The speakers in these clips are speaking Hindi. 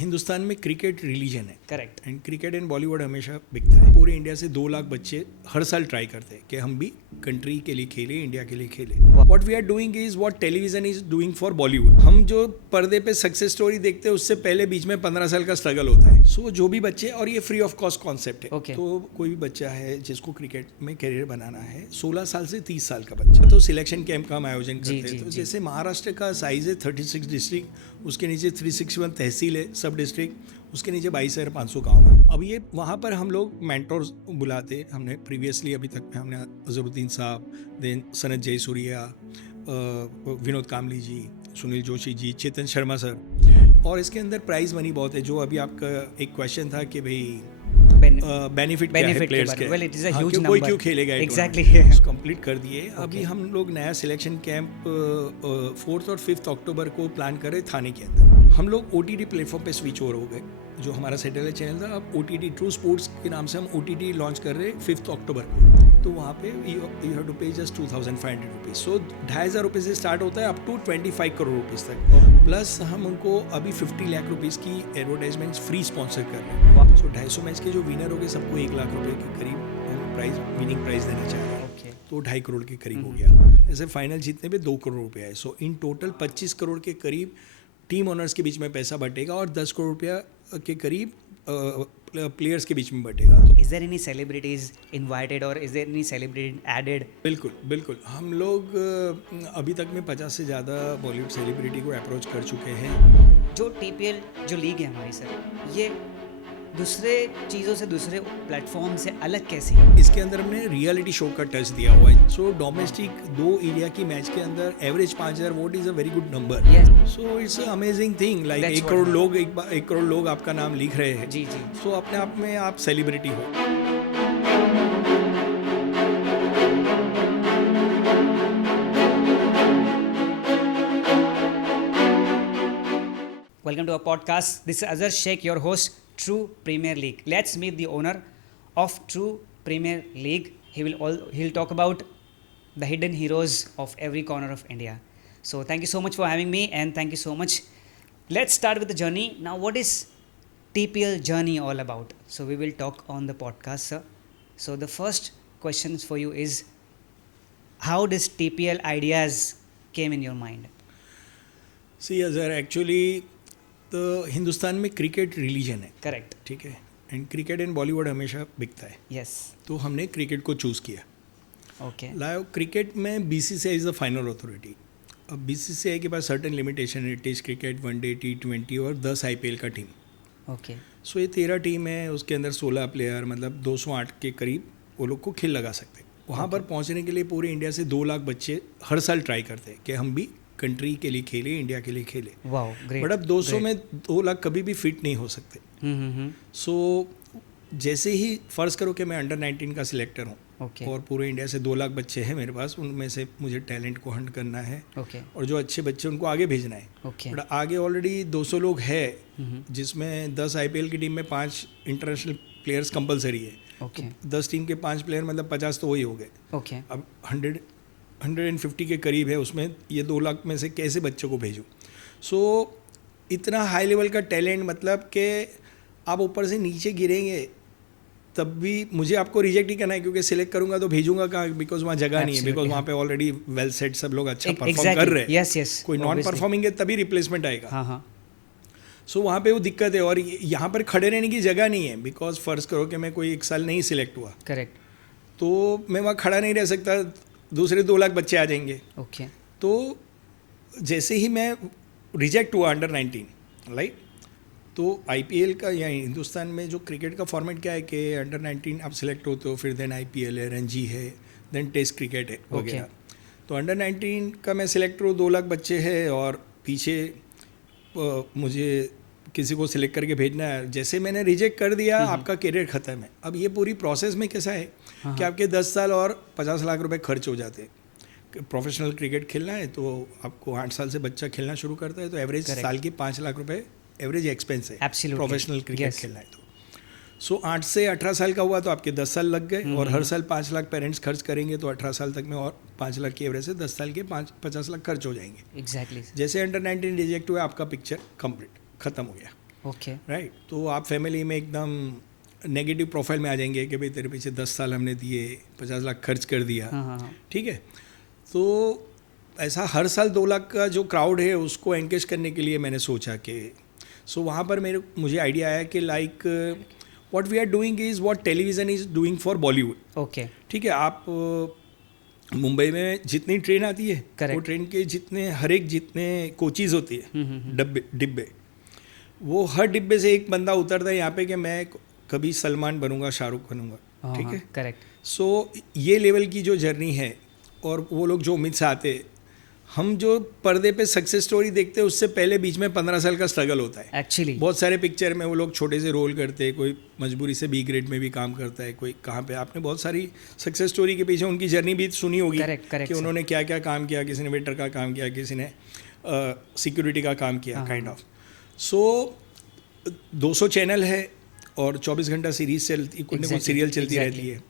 हिंदुस्तान में क्रिकेट रिलीजन है। Correct. And cricket in Bollywood हमेशा बिकता है। पूरे इंडिया से 2 लाख बच्चे हर साल ट्राई करते हैं कि हम भी कंट्री के लिए खेले, इंडिया के लिए खेले। What we are doing is what television is doing for Bollywood. हम जो पर्दे पे सक्सेस स्टोरी देखते हैं उससे पहले बीच में 15 साल का स्ट्रगल होता है। सो जो भी बच्चे, और ये फ्री ऑफ कॉस्ट कॉन्सेप्ट है। Okay. तो कोई भी बच्चा है जिसको क्रिकेट में करियर बनाना है, 16 साल से 30 साल का बच्चा, तो सिलेक्शन कैंप का हम आयोजन करते हैं। तो जैसे महाराष्ट्र का साइज है 36 डिस्ट्रिक्ट, उसके नीचे 361 तहसील है, सब डिस्ट्रिक्ट, उसके नीचे 22,500 गाँव है। अब ये वहाँ पर हम लोग मेंटोर्स बुलाते, हमने प्रीवियसली अभी तक में हमने अजहरुद्दीन साहब, देन सनत जयसूर्या, विनोद कामली जी, सुनील जोशी जी, चेतन शर्मा सर। और इसके अंदर प्राइज मनी बहुत है। जो अभी आपका एक क्वेश्चन था कि भाई बेनिफिट क्या है प्लेयर्स के, well, it is a huge कोई number. क्यों खेलेगा, Exactly. कंप्लीट कर दिए। अभी हम लोग नया सिलेक्शन कैंप 4 और 5 अक्टूबर को प्लान कर रहे थाने के अंदर। हम लोग OTT प्लेटफॉर्म पे स्विच ओवर हो गए। जो हमारा सैटेलाइट चैनल था, अब OTT ट्रू स्पोर्ट्स के नाम से हम OTT लॉन्च कर रहे 5 अक्टूबर को। तो वहाँ पे you have to pay just 2,500 rupees. सो 2,500 रुपये से स्टार्ट होता है अप टू 25 करोड़ रुपीज़ तक। प्लस हम उनको अभी 50 लाख रुपीज़ की एडवर्टाइजमेंट फ्री स्पॉन्सर कर रहे हैं। सो 250 मैच के जो विनर हो गए सबको 1 लाख रुपये के करीब हम विनिंग प्राइज देना चाह रहे हैं। तो 2.5 करोड़ के करीब हो गया। ऐसे फाइनल जीतने पे 2 करोड़ रुपये आए। सो इन टोटल 25 करोड़ के करीब टीम ओनर्स के बीच में पैसा बटेगा और 10 करोड़ रुपया के करीब प्लेयर्स के बीच में बटेगा। तो Is there any celebrities invited or is there any celebrity added? बिल्कुल हम लोग अभी तक में 50 से ज़्यादा बॉलीवुड सेलिब्रिटी को अप्रोच कर चुके हैं। जो TPL जो लीग है हमारी सर, ये दूसरे चीज़ों से, दूसरे प्लेटफॉर्म से अलग कैसे है? इसके अंदर हमने रियलिटी शो का टच दिया हुआ है। सो डोमेस्टिक 2 एरिया की मैच के अंदर average 5,000 vote is a very good number. So it's amazing thing. Like 1 crore लोग आपका नाम लिख रहे हैं। जी। सो अपने आप में आप सेलिब्रिटी हो। Welcome to our podcast. This is Azhar Sheikh, your host, True Premier League. Let's meet the owner of True Premier League. He'll talk about the hidden heroes of every corner of India. So thank you so much for having me, and thank you so much. Let's start with the journey. Now, what is TPL journey all about? So we will talk on the podcast, sir. So the first question for you is, how does TPL ideas came in your mind? See Azhar, actually तो हिंदुस्तान में क्रिकेट रिलीजन है। Correct. ठीक है। एंड क्रिकेट इन बॉलीवुड हमेशा बिकता है। Yes. तो हमने क्रिकेट को चूज़ किया। Okay. लाइव क्रिकेट में BCCI is the final authority. अब BCCI के पास सर्टेन लिमिटेशन है, टेस्ट क्रिकेट, वनडे, T20 और 10 IPL का टीम। Okay. सो ये 13 टीम है, उसके अंदर 16 प्लेयर, मतलब 208 के करीब वो लोग को खेल लगा सकते हैं। वहाँ पर पहुँचने के लिए पूरे इंडिया से 2 लाख बच्चे हर साल ट्राई करते हैं कि हम भी कंट्री के लिए खेले, इंडिया के लिए खेले। Wow, great. बट अब 200 में 2 लाख कभी भी फिट नहीं हो सकते। सो जैसे ही फ़र्ज़ करो कि मैं अंडर 19 का सिलेक्टर हूँ, Okay. और पूरे इंडिया से 2 लाख बच्चे हैं मेरे पास, उनमें से मुझे टैलेंट को हंट करना है। Okay. और जो अच्छे बच्चे उनको आगे भेजना है। Okay. बट आगे ऑलरेडी 200 लोग हैं, जिसमें 10 IPL की टीम में 5 इंटरनेशनल प्लेयर्स कंपलसरी है। Okay. 10 टीम के 5 प्लेयर मतलब 50 तो वही हो गए। Okay. अब 150 के करीब है, उसमें ये 2 लाख में से कैसे बच्चों को भेजूँ? सो इतना हाई लेवल का टैलेंट, मतलब कि आप ऊपर से नीचे गिरेंगे तब भी मुझे आपको रिजेक्ट ही करना है, क्योंकि सिलेक्ट करूंगा तो भेजूंगा कहाँ, बिकॉज वहाँ जगह नहीं है, बिकॉज वहाँ पे ऑलरेडी वेल सेट सब लोग अच्छा परफॉर्म कर रहे हैं। Yes. कोई नॉन परफॉर्मिंग है तभी रिप्लेसमेंट आएगा। हाँ. सो वहाँ पे वो दिक्कत है। और यहाँ पर खड़े रहने की जगह नहीं है, बिकॉज फ़र्ज़ करो कि मैं कोई 1 साल नहीं सिलेक्ट हुआ, Correct. तो मैं वहाँ खड़ा नहीं रह सकता, दूसरे 2 लाख बच्चे आ जाएंगे। Okay. तो जैसे ही मैं रिजेक्ट हुआ अंडर 19, राइट, तो IPL का या हिंदुस्तान में जो क्रिकेट का फॉर्मेट क्या है कि अंडर 19 आप सिलेक्ट होते हो, फिर देन IPL है, रणजी है, देन टेस्ट क्रिकेट है वगैरह। तो अंडर 19 का मैं सिलेक्ट हूँ, 2 लाख बच्चे हैं और पीछे मुझे किसी को सिलेक्ट करके भेजना है। जैसे मैंने रिजेक्ट कर दिया, आपका करियर ख़त्म है। अब ये पूरी प्रोसेस में कैसा है कि आपके 10 साल और 50 लाख रुपए खर्च हो जाते हैं। प्रोफेशनल क्रिकेट खेलना है तो आपको 8 साल से बच्चा खेलना शुरू करता है, तो एवरेज साल के 5 लाख रुपए एवरेज एक्सपेंस है प्रोफेशनल क्रिकेट खेलना है। तो सो 8 से 18 साल का हुआ तो आपके 10 साल लग गए, और हर साल 5 लाख पेरेंट्स खर्च करेंगे, तो 18 साल तक में और 5 लाख की एवरेज से 10 साल के 50 लाख खर्च हो जाएंगे। Exactly. जैसे अंडर 19 रिजेक्ट हुआ, आपका पिक्चर कंप्लीट ख़त्म हो गया। Okay right. तो आप फैमिली में एकदम नेगेटिव प्रोफाइल में आ जाएंगे कि भाई तेरे पीछे 10 साल हमने दिए, 50 लाख खर्च कर दिया. हाँ हाँ हाँ ठीक है. तो ऐसा हर साल 2 लाख का जो क्राउड है उसको एंगेज करने के लिए मैंने सोचा कि वहाँ पर मुझे आइडिया आया कि like what we are doing is what television is doing for Bollywood. Okay ठीक है. आप मुंबई में जितनी ट्रेन आती है Correct. वो ट्रेन के जितने कोचेज़ होती है, डिब्बे, वो हर डिब्बे से एक बंदा उतरता है यहाँ पे कि मैं कभी सलमान बनूंगा, शाहरुख बनूंगा. ठीक है. करेक्ट सो ये लेवल की जो जर्नी है और वो लोग जो उम्मीद से आते हैं, हम जो पर्दे पे सक्सेस स्टोरी देखते हैं उससे पहले बीच में 15 साल का स्ट्रगल होता है. एक्चुअली बहुत सारे पिक्चर में वो लोग छोटे से रोल करते हैं, कोई मजबूरी से बी ग्रेड में भी काम करता है, कोई कहाँ पे. आपने बहुत सारी सक्सेस स्टोरी के पीछे उनकी जर्नी भी सुनी होगी. Correct, कि उन्होंने क्या क्या काम किया. किसी ने वेटर का काम किया, किसी ने सिक्योरिटी का काम किया, काइंड ऑफ. सो 200 चैनल है और 24 घंटा सीरीज चलती, कुछ ना कुछ सीरियल चलती रहती है.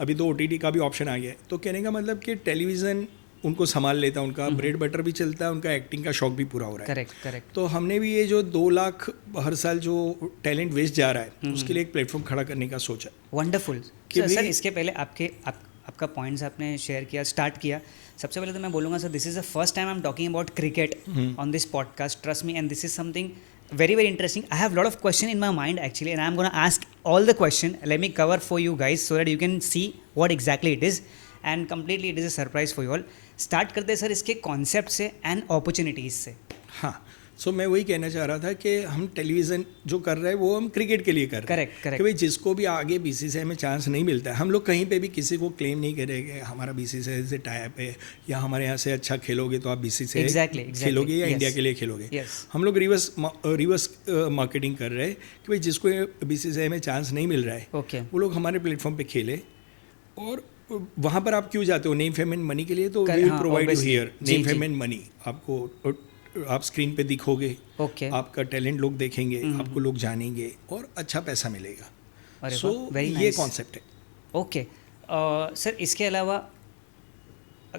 अभी तो OTT का भी ऑप्शन आ गया है. तो कहने का मतलब कि टेलीविज़न उनको संभाल लेता है, उनका ब्रेड बटर भी चलता है, उनका एक्टिंग का शौक भी पूरा हो रहा है. करेक्ट तो हमने भी ये जो 2 लाख हर साल जो टैलेंट वेस्ट जा रहा है उसके लिए एक प्लेटफॉर्म खड़ा करने का सोचा. वंडरफुल. कि सर भी- इसके पहले आपका पॉइंट्स आपने शेयर किया, स्टार्ट किया. सबसे पहले तो मैं बोलूँगा sir, this is the first time I am talking about cricket on this podcast. Trust me, and this is something very interesting. I have a lot of question in my mind actually, and I'm going to ask all the question. Let me cover for you guys so that you can see what exactly it is, and completely it is a surprise for you all. Start करते हैं सर इसके कॉन्सेप्ट से एंड अपॉर्चुनिटीज से. हाँ. सो मैं वही कहना चाह रहा था कि हम टेलीविज़न जो कर रहे हैं वो हम क्रिकेट के लिए कर रहे हैं. करेक्ट कि भाई जिसको भी आगे BCCI में चांस नहीं मिलता है, हम लोग कहीं पे भी किसी को क्लेम नहीं करेंगे हमारा BCCI से टाइप है या हमारे यहाँ से अच्छा खेलोगे तो आप BCCI Exactly. खेलोगे या Yes. इंडिया के लिए खेलोगे. Yes. हम लोग रिवर्स मार्केटिंग कर रहे हैं कि भाई जिसको BCCI में चांस नहीं मिल रहा है ओके वो लोग हमारे प्लेटफॉर्म पे खेले. और वहाँ पर आप क्यों जाते हो? नेम फेम एंड मनी के लिए. तो we will provide you here name fame and money. आपको आप स्क्रीन पे दिखोगे, ओके आपका टैलेंट लोग देखेंगे, आपको लोग जानेंगे और अच्छा पैसा मिलेगा. अरे सो वाह, very ये nice. कॉन्सेप्ट है. ओके सर इसके अलावा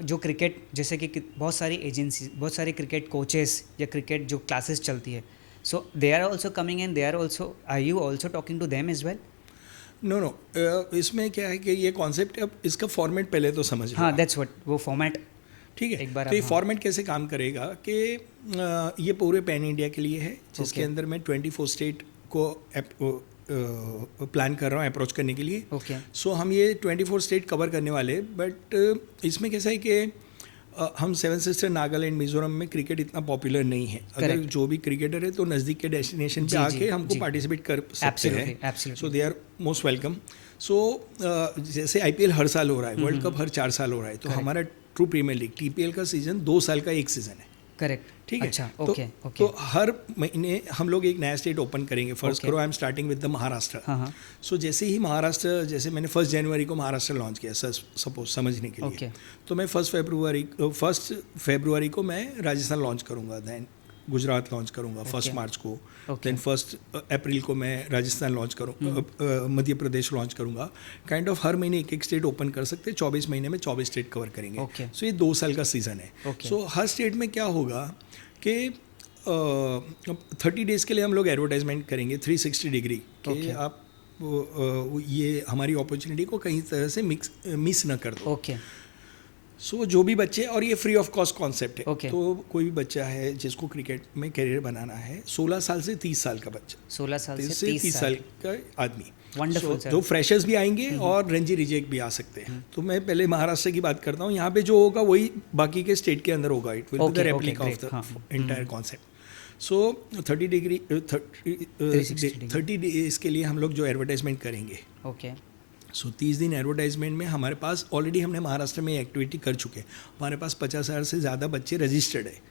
जो क्रिकेट, जैसे कि बहुत सारी एजेंसी, बहुत सारे क्रिकेट कोचेस या क्रिकेट जो क्लासेस चलती है, so they are also coming and they are also, are you also talking to them as well? No इसमें क्या है कि ये कॉन्सेप्ट, अब इसका फॉर्मेट पहले तो समझ लो. हाँ, दैट्स व्हाट, वो फॉर्मेट. ठीक है. एक बार तो ये आप- फॉर्मेट कैसे काम करेगा कि ये पूरे पैन इंडिया के लिए है, जिसके Okay. अंदर मैं 24 स्टेट को प्लान कर रहा हूँ अप्रोच करने के लिए. ओके सो हम ये 24 स्टेट कवर करने वाले. बट इसमें कैसा है कि हम 7 सिस्टर, नागालैंड, मिजोरम में क्रिकेट इतना पॉपुलर नहीं है. अगर Correct. जो भी क्रिकेटर है तो नज़दीक के डेस्टिनेशन पे जी, आके जी, हमको जी. पार्टिसिपेट कर सकते एब्सोल्युटली हैं. Absolutely. So they are most welcome. So जैसे IPL हर साल हो रहा है, वर्ल्ड कप हर 4 साल हो रहा है, तो Correct. हमारा ट्रू प्रीमियर लीग TPL का सीज़न 2 साल का एक सीज़न है. करेक्ट. ठीक है. अच्छा, तो, ओके ओके. तो हर महीने हम लोग एक नया स्टेट ओपन करेंगे. First Okay. करो, I am starting with the Maharashtra. हाँ हाँ सो जैसे ही महाराष्ट्र, जैसे मैंने 1 जनवरी को महाराष्ट्र लॉन्च किया, सपोज समझने के लिए. ओके तो मैं 1 फरवरी को मैं राजस्थान लॉन्च करूँगा, दैन गुजरात लॉन्च करूँगा 1 मार्च को, ओके देन 1 अप्रैल को मैं राजस्थान लॉन्च करूँगा, मध्य प्रदेश लॉन्च करूँगा. काइंड ऑफ हर महीने एक स्टेट ओपन कर सकते हैं. 24 महीने में 24 स्टेट कवर करेंगे. Okay. सो ये 2 साल का सीज़न है. Okay. सो हर स्टेट में क्या होगा कि 30 डेज़ के लिए हम लोग एडवर्टाइजमेंट करेंगे 360 डिग्री कि Okay. आप ये हमारी अपॉर्चुनिटी को कहीं तरह से मिस ना कर दो. ओके सो जो भी बच्चे, और ये फ्री ऑफ कॉस्ट कॉन्सेप्ट है. Okay. तो कोई भी बच्चा है जिसको क्रिकेट में करियर बनाना है, 16 साल से 30 साल का बच्चा, 16 साल 30 से 30 साल का आदमी. वंडरफुल So, जो फ्रेशर्स भी आएंगे और रणजी रिजेक्ट भी आ सकते हैं. तो मैं पहले महाराष्ट्र की बात करता हूँ. यहाँ पे जो होगा वही बाकी के स्टेट के अंदर होगा. It will be the Okay, replica okay, of great. The हाँ. Entire concept. So 30 degree 30 days के लिए हम लोग जो एडवर्टाइजमेंट करेंगे, ओके सो 30 दिन एडवर्टाइजमेंट में हमारे पास ऑलरेडी हमने महाराष्ट्र में एक्टिविटी कर चुके हैं. हमारे पास 50,000 से ज़्यादा बच्चे रजिस्टर्ड है.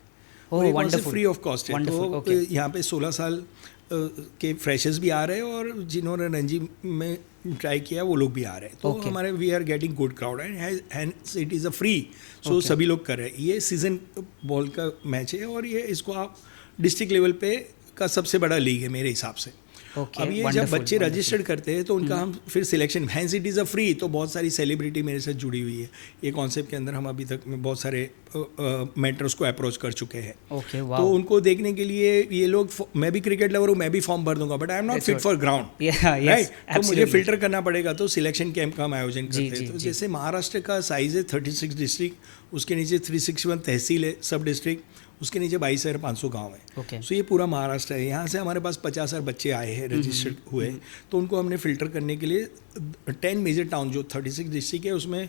और एक वंडरफुल फ्री ऑफ कॉस्ट है. Wonderful, तो okay. यहाँ पे 16 साल के फ्रेशर्स भी आ रहे हैं और जिन्होंने रणजी में ट्राई किया वो लोग भी आ रहे हैं. तो Okay. हमारे we are getting good crowd and it is a free. So Okay. सभी लोग कर रहे हैं. ये सीजन बॉल का मैच है और ये इसको आप डिस्ट्रिक्ट लेवल पे का सबसे बड़ा लीग है मेरे हिसाब से. Okay, अब ये जब wonderful, बच्चे wonderful. रजिस्टर्ड करते हैं तो उनका हम फिर selection, hence it is a free, तो बहुत सारी सेलिब्रिटी मेरे साथ जुड़ी हुई है। ये कॉन्सेप्ट के अंदर हम अभी तक में बहुत सारे मेंटर्स को अप्रोच कर चुके हैं। Okay, तो wow. उनको देखने के लिए ये लोग, मैं भी क्रिकेट लवर हूँ, मैं भी फॉर्म भर दूंगा, but I am not That's fit what- for ground, Yeah, yes, right? तो मुझे absolutely. फिल्टर करना पड़ेगा, तो सिलेक्शन कैंप का हम आयोजन जी, करते जी, हैं। तो जी. जैसे महाराष्ट्र का साइज़ है 36 डिस्ट्रिक्ट, उसके नीचे 361 तहसील है, सब डिस्ट्रिक्ट, उसके नीचे 22,500 गाँव है। Okay. सो ये पूरा महाराष्ट्र है। यहाँ से हमारे पास 50,000 बच्चे आए हैं, रजिस्टर्ड हुए, तो उनको हमने फ़िल्टर करने के लिए 10 मेजर टाउन, जो 36 डिस्ट्रिक्ट है उसमें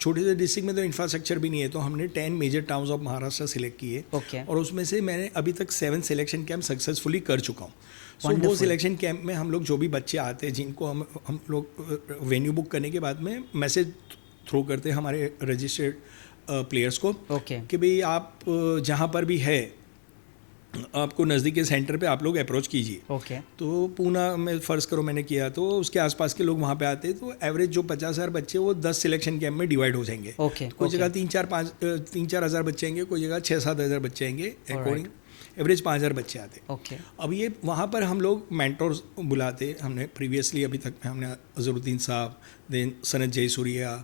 छोटे से डिस्ट्रिक्ट में तो इंफ्रास्ट्रक्चर भी नहीं है, तो हमने 10 major towns of Maharashtra select किए। Okay. और उसमें से मैंने अभी तक 7 सिलेक्शन कैंप सक्सेसफुली कर चुका हूँ। सो वो Wonderful. सिलेक्शन कैंप में हम लोग जो भी बच्चे आते हैं, जिनको हम लोग वेन्यू बुक करने के बाद में मैसेज थ्रो करते हैं हमारे रजिस्टर्ड प्लेयर्स को, Okay. कि भाई आप जहाँ पर भी है, आपको नज़दीक के सेंटर पे आप लोग अप्रोच कीजिए। Okay. तो पूना में फ़र्ज़ करो मैंने किया, तो उसके आसपास के लोग वहाँ पे आते हैं, तो एवरेज जो 50,000 बच्चे वो 10 सिलेक्शन कैंप में डिवाइड हो जाएंगे। Okay, कोई okay. जगह 3-4 हज़ार बच्चे आएंगे, कोई जगह 6-7 हज़ार बच्चे आएंगे, अकॉर्डिंग एवरेज 5,000 बच्चे आते हैं। Okay. अब ये वहाँ पर हम लोग मेंटोर्स बुलाते, हमने प्रीवियसली अभी तक में हमने अजहरुद्दीन साहब, देन सनत जयसूर्या,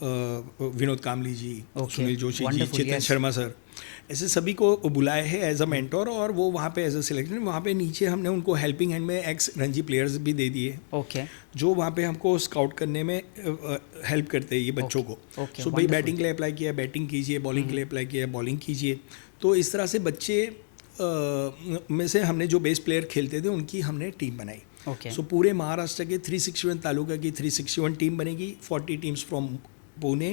विनोद कामली जी, Okay. सुनील जोशी जी, Wonderful, चेतन yes. शर्मा सर, ऐसे सभी को बुलाए हैं एज अ मेंटोर, और वो वहाँ पे एज अ सिलेक्शन, वहाँ पे नीचे हमने उनको हेल्पिंग हैंड में एक्स रणजी प्लेयर्स भी दे दिए, Okay. जो वहाँ पे हमको स्काउट करने में हेल्प करते हैं ये बच्चों को। Okay, सो भाई wonderful. बैटिंग के लिए अप्लाई किया, बैटिंग कीजिए, बॉलिंग के लिए अप्लाई किया, बॉलिंग कीजिए। तो इस तरह से बच्चे में से हमने जो बेस्ट प्लेयर खेलते थे उनकी हमने टीम बनाई। Okay. सो पूरे महाराष्ट्र के 361 तालुका की 361 टीम बनेगी, 40 teams from Pune,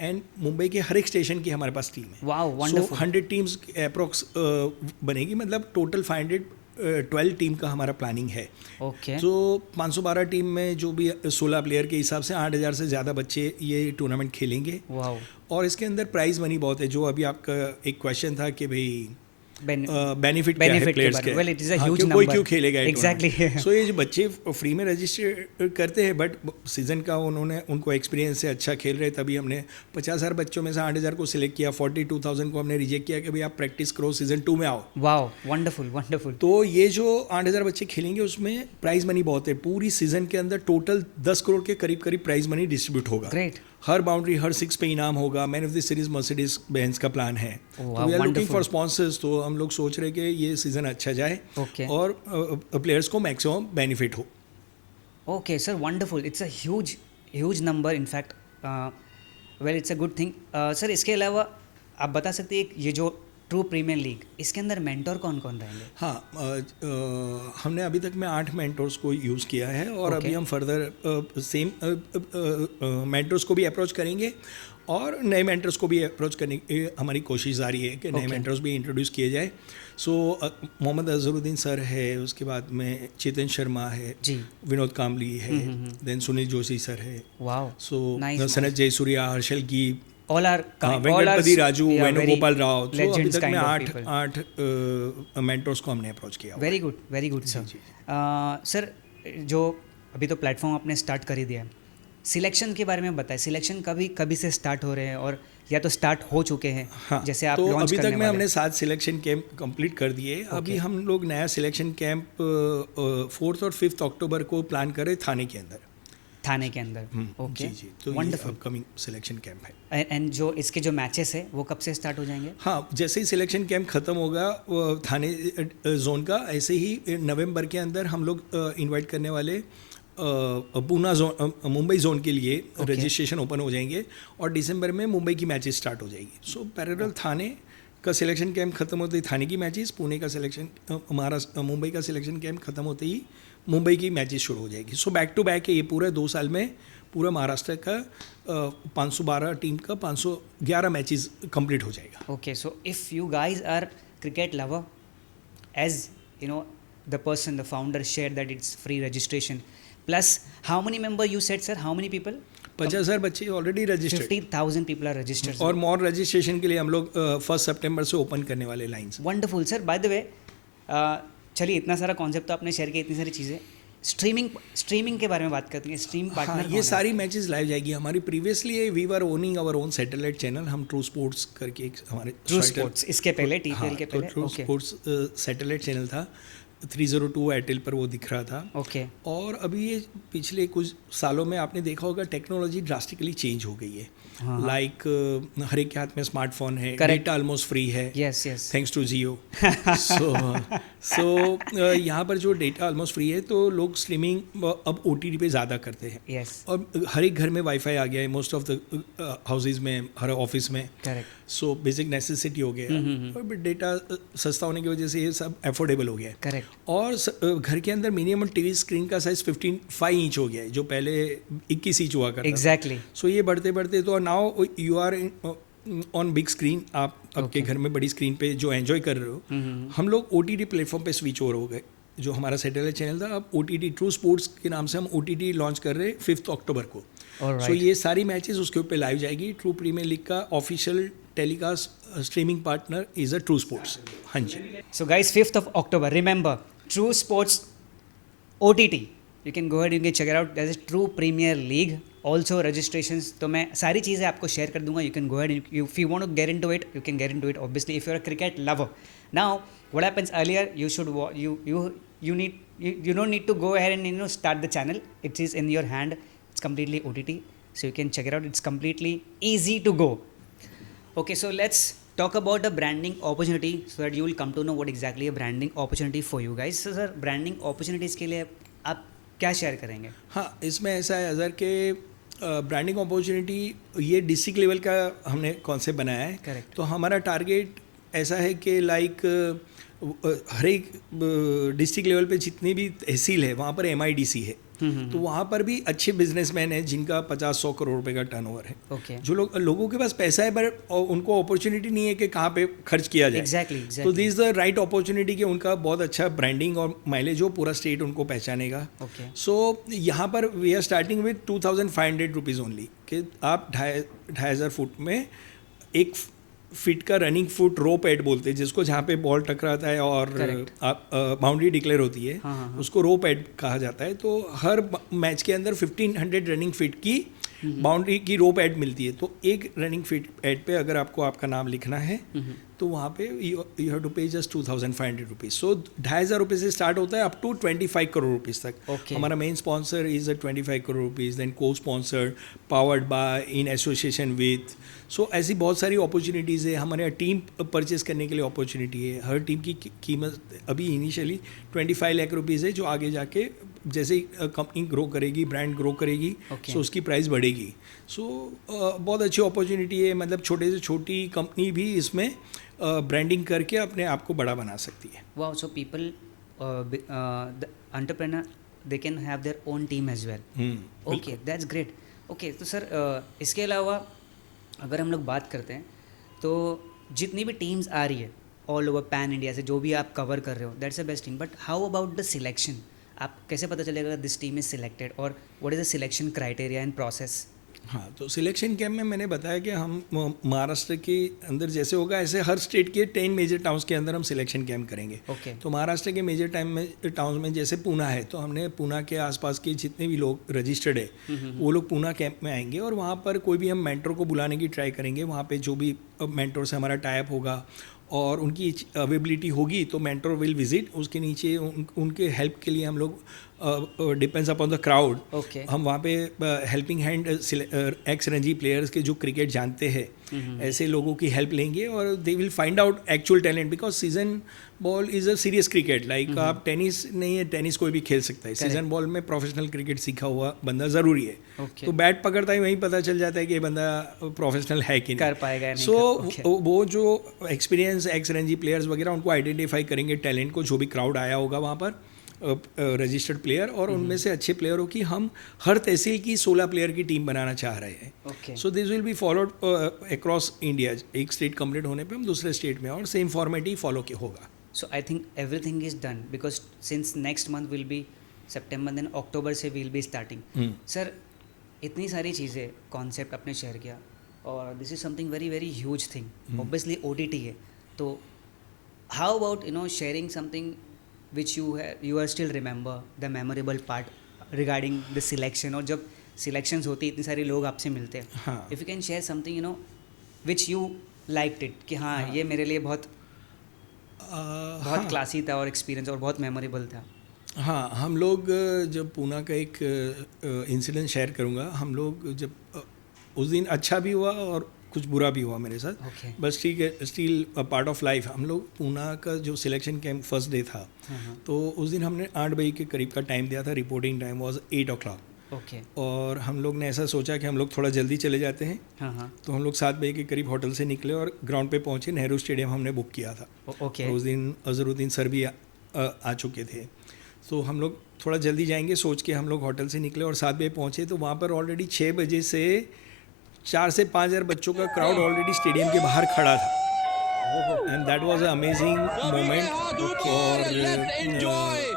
and Mumbai के हर एक स्टेशन की हमारे पास टीम है। Wow, सो wonderful. 100 टीम्स अप्रोक्स बनेगी, मतलब टोटल 512 टीम का हमारा प्लानिंग है। Okay. तो 512 टीम में जो भी 16 प्लेयर के हिसाब से 8,000 से ज़्यादा बच्चे ये टूर्नामेंट खेलेंगे। Wow. और इसके अंदर प्राइज मनी बहुत है, जो अभी आपका एक क्वेश्चन था कि भाई बेनिफिट क्या है Benefit के प्लेयर्स बारे के। में। Well, it is a हाँ, huge कि कोई number. क्यों खेलेगा ये Exactly. टूर्नामेंट। सो ये जो बच्चे फ्री में रजिस्टर करते हैं, बट सीज़न का उनको एक्सपीरियंस से अच्छा खेल रहे, तभी हमने 50,000 बच्चों में से 8,000 को सिलेक्ट किया, 42,000 को हमने रिजेक्ट किया कि भाई आप प्रैक्टिस करो, सीज़न 2 में आओ। Wow. Wonderful. Wonderful. तो ये जो 8,000 बच्चे खेलेंगे उसमें प्राइज मनी बहुत है। पूरी सीज़न के अंदर टोटल 10 करोड़ के करीब करीब प्राइज मनी डिस्ट्रीब्यूट होगा। Great. हर बाउंड्री, हर 6 पे इनाम होगा। Man of the series Mercedes Benz का प्लान है। Oh, तो wow, we are looking wonderful. For sponsors. तो हम लोग सोच रहे हैं कि ये सीज़न अच्छा जाए Okay. और प्लेयर्स को मैक्सिमम बेनिफिट हो। Okay, sir, wonderful. It's a huge number. In fact, well, it's a good thing. Sir, इसके अलावा आप बता सकते हैं ये जो ट्रू प्रीमियर लीग, इसके अंदर मेंटोर कौन कौन रहेंगे? हाँ, हमने अभी तक में 8 मेंटोर्स को यूज़ किया है, और Okay. अभी हम फर्दर सेम मेंटोर्स को भी अप्रोच करेंगे, और नए मेंटर्स को भी अप्रोच करने की हमारी कोशिश जारी है कि नए Okay. मेंटर्स भी इंट्रोड्यूस किए जाए। सो मोहम्मद अजहरुद्दीन सर है, उसके बाद में चेतन शर्मा है, जी. विनोद कामली है, देन सुनील जोशी सर है, Wow. सो Nice, सनत जयसूर्या, हर्षल की, All are Venkatapati Raju, yeah, very Venugopal Rao. तो अभी legends तक में kind of 8 people. मेंटर्स को हमने अप्रोच किया हुआ है। Very good sir. जी। सर, जो अभी तो प्लेटफॉर्म आपने स्टार्ट कर ही दिया है, सिलेक्शन के बारे में बताएं। सिलेक्शन कभी से स्टार्ट हो रहे हैं, और या तो स्टार्ट हो चुके हैं? हाँ, जैसे आप तो लॉन्च अभी करने तक में वाले हमने 7 सिलेक्शन कैंप कंप्लीट कर दिए। अभी हम लोग नया सिलेक्शन कैंप 4 और 5 अक्टूबर को प्लान कर रहे थाने के अंदर। थाने के अंदर। ओके, जी, तो ये वंडरफुल। अपकमिंग सिलेक्शन कैंप है। एंड जो इसके जो मैचेस है वो कब से स्टार्ट हो जाएंगे? हाँ, जैसे ही सिलेक्शन कैंप ख़त्म होगा वो थाने जोन का, ऐसे ही नवंबर के अंदर हम लोग इनवाइट करने वाले पूना जोन, मुंबई जोन के लिए रजिस्ट्रेशन ओपन हो जाएंगे, और दिसंबर में मुंबई की मैचेस स्टार्ट हो जाएगी। सो पैरेलल थाने का सिलेक्शन कैंप खत्म होते ही थाने की मैचेस, पुणे का सिलेक्शन, महाराष्ट्र मुंबई का सिलेक्शन कैंप खत्म होते ही मुंबई की मैचेस शुरू हो जाएगी। सो बैक टू बैक है ये पूरे 2 साल में पूरा महाराष्ट्र का 512 टीम का 511 मैचेस कंप्लीट हो जाएगा। Okay, so if you guys are cricket lover, as you know, the person, the founder shared that it's free registration. Plus, how many member you said, sir? How many people? 50,000 बच्चे already registered, 50,000 people are registered. और मोर रजिस्ट्रेशन के लिए हम लोग 1 सितंबर से ओपन करने वाले lines. Wonderful sir. By the way, चलिए, इतना सारा कॉन्सेप्ट तो आपने शेयर किया, इतनी सारी चीज़ें। स्ट्रीमिंग के बारे में बात करते हैं। स्ट्रीम हाँ, पार्टनर ये सारी मैचेस लाइव जाएगी हमारी। Previously we were owning our own satellite channel. हम ट्रू स्पोर्ट्स करके एक हमारे ट्रू स्पोर्ट्स, इसके पहले हाँ, टीपीएल के तो पहले। True okay, sports satellite channel था, 302 एयरटेल पर वो दिख रहा था। ओके और अभी ये पिछले कुछ सालों में आपने देखा होगा टेक्नोलॉजी ड्रास्टिकली चेंज हो गई है। हाँ लाइक हर एक के हाथ में स्मार्टफोन है, Correct. डेटा ऑलमोस्ट फ्री है यस यस थैंक्स टू जियो। सो यहाँ पर जो डेटा ऑलमोस्ट फ्री है तो लोग स्ट्रीमिंग अब OTT पे ज़्यादा करते हैं। यस और हर एक घर में वाईफाई आ गया है, मोस्ट ऑफ द हाउसेज में, हर ऑफिस में। करेक्ट सो बेसिक नेसेसिटी हो गया है और डेटा सस्ता होने की वजह से ये सब अफोर्डेबल हो गया है। करेक्ट और घर के अंदर मिनिमम टीवी स्क्रीन का साइज 5 इंच हो गया है, जो पहले 21 इंच हुआ करता था। एग्जैक्टली सो ये बढ़ते बढ़ते तो now you are on big screen, आप आपके घर में बड़ी स्क्रीन पे जो एंजॉय कर रहे हो। हम लोग OTT प्लेटफॉर्म पे स्विच ओवर हो गए। जो हमारा सैटेलाइट चैनल था, अब OTT ट्रू स्पोर्ट्स के नाम से हम OTT लॉन्च कर रहे हैं 5 अक्टूबर को। सो ये सारी मैचेस उसके ऊपर लाइव जाएगी। ट्रू प्रीमियर लीग का official telecast streaming partner is a true sports. हाँ जी। So guys, 5th of October, remember, True Sports OTT. You can go ahead, you can check it out. There's a True Premier League. Also registrations. तो मैं सारी चीज़ें आपको शेयर कर दूंगा. You can go ahead and if you want to get into it, you can get into it. Obviously, if you're a cricket lover. Now, what happens earlier? You should you don't need to go ahead and start the channel. It is in your hand. It's completely OTT, so you can check it out. It's completely easy to go. Okay, so let's talk about the branding opportunity so that you will come to know what exactly a branding opportunity for you guys. So sir, branding opportunities के लिए आप क्या शेयर करेंगे? हाँ, इसमें ऐसा है अज़र के ब्रांडिंग अपॉर्चुनिटी ये डिस्ट्रिक्ट लेवल का हमने कॉन्सेप्ट बनाया है। Correct. तो हमारा टारगेट ऐसा है कि लाइक हर एक डिस्ट्रिक्ट लेवल पे जितनी भी तहसील है वहाँ पर MIDC है। तो वहाँ पर भी अच्छे बिजनेसमैन हैं जिनका 50-100 करोड़ रुपए का टर्नओवर है। Okay. जो लोगों के पास पैसा है पर उनको अपॉर्चुनिटी नहीं है कि कहाँ पे खर्च किया जाए। Exactly. तो this is the right opportunity कि उनका बहुत अच्छा ब्रांडिंग और माइलेज हो, पूरा स्टेट उनको पहचानेगा। Okay. सो यहाँ पर we are starting with 2500 rupees only, कि आप 2500 फुट में 1 फीट का रनिंग फुट रोप एड बोलते हैं जिसको, जहाँ पे बॉल टकराता है और आप बाउंड्री डिक्लेयर होती है, उसको रोप एड कहा जाता है। तो हर मैच के अंदर 1500 रनिंग फीट की बाउंड्री की रोप एड मिलती है। तो एक रनिंग फीट एड पे अगर आपको आपका नाम लिखना है तो वहाँ पे you have to pay just 2500 rupees. So 2500 रुपये से स्टार्ट होता है अप टू 25 करोड़ रुपीज़ तक। Okay. हमारा main sponsor is 25 crore rupees, then co sponsored, powered by, in association with. So ऐसी बहुत सारी अपॉर्चुनिटीज़ है। हमारे यहाँ टीम परचेज करने के लिए अपॉर्चुनिटी है। हर टीम की कीमत अभी इनिशियली 25 लाख रुपीज़ है, जो आगे जाके जैसे ही कंपनी ग्रो करेगी, ब्रांड ग्रो करेगी, सो उसकी प्राइस बढ़ेगी। सो बहुत अच्छी अपॉर्चुनिटी है। मतलब छोटे से छोटी कंपनी भी इसमें ब्रांडिंग करके अपने आप को बड़ा बना सकती है। Wow, so people, the entrepreneur, they can have their own team as well. Okay, that's great. Okay, तो सर इसके अलावा अगर हम लोग बात करते हैं तो जितनी भी टीम्स आ रही है ऑल ओवर पैन इंडिया से, जो भी आप कवर कर रहे हो, that's the best thing, but how about the selection? आप कैसे पता चलेगा दिस टीम इज सिलेक्टेड, और what is the selection criteria and process? हाँ, तो सिलेक्शन कैम्प में मैंने बताया कि हम महाराष्ट्र के अंदर जैसे होगा ऐसे हर स्टेट के 10 मेजर टाउन्स के अंदर हम सिलेक्शन कैम्प करेंगे। Okay. तो महाराष्ट्र के मेजर टाउन्स में जैसे पूना है, तो हमने पूना के आसपास के जितने भी लोग रजिस्टर्ड है वो लोग पूना कैंप में आएंगे, और वहाँ पर कोई भी हम मेंटर को बुलाने की ट्राई करेंगे। वहाँ पे जो भी मेंटर से हमारा टाइप होगा और उनकी अवेबिलिटी होगी तो मेंटर विल विजिट। उसके नीचे उनके हेल्प के लिए हम लोग डिपेंड्स अपॉन द क्राउड, हम वहाँ पे helping hand axe Ranji players के जो क्रिकेट जानते हैं ऐसे लोगों की हेल्प लेंगे, और they will find out actual talent, because season ball is a serious cricket. Like आप टेनिस नहीं है, टेनिस कोई भी खेल सकता है। सीजन बॉल में प्रोफेशनल क्रिकेट सीखा हुआ बंदा ज़रूरी है। तो बैट पकड़ता ही वहीं पता चल जाता है कि ये बंदा प्रोफेशनल है कि नहीं कर पाएगा। सो वो जो एक्सपीरियंस एक्स रणजी प्लेयर्स वगैरह उनको आइडेंटिफाई करेंगे टैलेंट को, जो भी क्राउड आया होगा वहाँ पर रजिस्टर्ड प्लेयर, और उनमें से अच्छे प्लेयरों की हम हर तहसील की 16 प्लेयर की टीम बनाना चाह रहे हैं। So this will be followed across India. एक स्टेट कंप्लीट होने पे हम दूसरे स्टेट में और सेम फॉर्मेट ही फॉलो होगा। So I think everything is done, because since next month will be September, then October से विल बी स्टार्टिंग। सर इतनी सारी चीज़ें कॉन्सेप्ट आपने शेयर किया, और this is something very very huge thing. Obviously OTT है, तो how about sharing something which you are still remember the memorable part regarding the selection, और जब selections होती इतने सारे लोग आपसे मिलते हैं, if you can share something which you liked it कि हाँ ये मेरे लिए बहुत बहुत क्लासी था और एक्सपीरियंस और बहुत मेमोरेबल था। हाँ, हम लोग जब पूना का एक इंसिडेंट शेयर करूँगा। हम लोग जब उस दिन अच्छा भी हुआ और कुछ बुरा भी हुआ मेरे साथ, ओके। बस ठीक है, still a part of life. हम लोग पूना का जो सिलेक्शन कैंप फर्स्ट डे था, तो उस दिन हमने 8 बजे के करीब का टाइम दिया था। Reporting time was 8 o'clock। Okay. और हम लोग ने ऐसा सोचा कि हम लोग थोड़ा जल्दी चले जाते हैं। हाँ। तो हम लोग 7 बजे के करीब होटल से निकले और ग्राउंड पे पहुँचे। नेहरू स्टेडियम हमने बुक किया था। ओके। और उस दिन अजहरुद्दीन सर भी आ चुके थे। तो हम लोग थोड़ा जल्दी जाएंगे सोच के हम लोग होटल से निकले और 7 बजे पहुँचे। तो वहाँ पर ऑलरेडी 6 बजे से 4 से 5 हज़ार बच्चों का क्राउड ऑलरेडी स्टेडियम के बाहर खड़ा था। And that was a amazing moment. और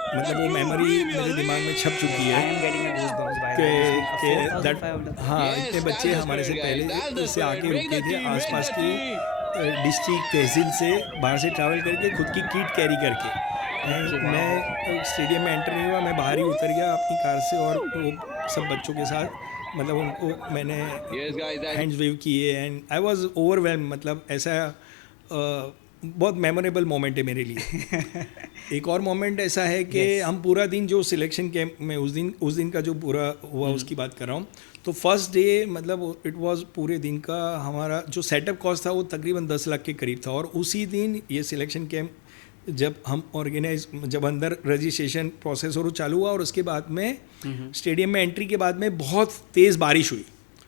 मतलब वो मेमोरी मेरे दिमाग में छप चुकी आई है am getting a goosebumps by कि द दैट, हाँ, इतने बच्चे हमारे से पहले से आके रुके थे आसपास की डिस्ट्रिक्ट तहसील से बाहर से ट्रैवल करके खुद की किट कैरी करके। एंड मैं स्टेडियम में एंटर नहीं हुआ, मैं बाहर ही उतर गया अपनी कार से और वो सब बच्चों के साथ मतलब उनको मैंने हैंड्स वेव किए एंड आई वाज ओवरवेल्म। मतलब ऐसा बहुत मेमोरेबल मोमेंट है मेरे लिए। एक और मोमेंट ऐसा है कि हम पूरा दिन जो सिलेक्शन कैंप में उस दिन का जो पूरा हुआ उसकी बात कर रहा हूँ। तो फर्स्ट डे मतलब इट वाज पूरे दिन का हमारा जो सेटअप कॉस्ट था वो तकरीबन 10 लाख के करीब था। और उसी दिन ये सिलेक्शन कैंप जब हम जब अंदर रजिस्ट्रेशन प्रोसेस और चालू हुआ और उसके बाद में स्टेडियम में एंट्री के बाद में बहुत तेज़ बारिश हुई।